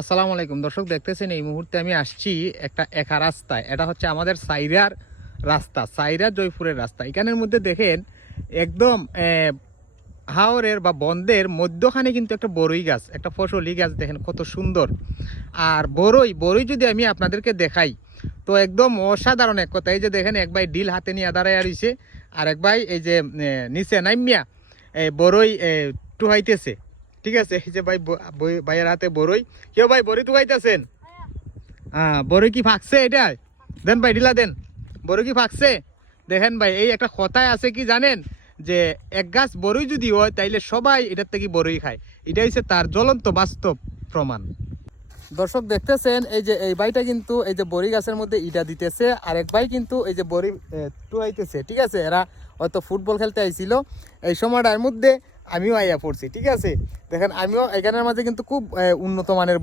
আসসালামু আলাইকুম দর্শক, দেখতেছেন এই মুহূর্তে আমি আসছি একটা একা রাস্তায়। এটা হচ্ছে আমাদের সাইরার রাস্তা, সাইরা জয়পুরের রাস্তা। এখানের মধ্যে দেখেন একদম হাওরের বা বন্ধের মধ্যখানে কিন্তু একটা বড়ই গাছ, একটা ফসলি গাছ দেখেন কত সুন্দর। আর বড়ই যদি আমি আপনাদেরকে দেখাই তো একদম অসাধারণ এক কথা। এই যে দেখেন এক ভাই ডিল হাতে নিয়ে দাঁড়ায় আইছে, আর এক ভাই এই যে নিচে নাইমিয়া বড়ই টুহাইতেছে। ঠিক আছে, এই যে ভাই ভাইয়ের হাতে বড়ই। কেউ ভাই বড়ি টুহাইতেছেন? হ্যাঁ, বড়ই কি ফাঁকছে? এটা দেন ভাই, ডিলা দেন। বড়ই কি ফাঁকছে? দেখেন ভাই, এই একটা কথায় আছে কি জানেন, যে এক গাছ বড়ই যদি হয় তাইলে সবাই এটার থেকে বড়ই খায়। এটা হচ্ছে তার জ্বলন্ত বাস্তব প্রমাণ। দর্শক দেখতেছেন এই যে এই ভাইটা কিন্তু এই যে বড়ি গাছের মধ্যে ইটা দিতেছে, আর এক ভাই কিন্তু এই যে বড়ি টুয়াইতেছে। ঠিক আছে, এরা হয়তো ফুটবল খেলতে আইছিল এই সময়টার মধ্যে। আমিও আইয়া পড়ছি। ঠিক আছে, দেখেন আমিও এখানের মাঝে কিন্তু খুব উন্নত মানের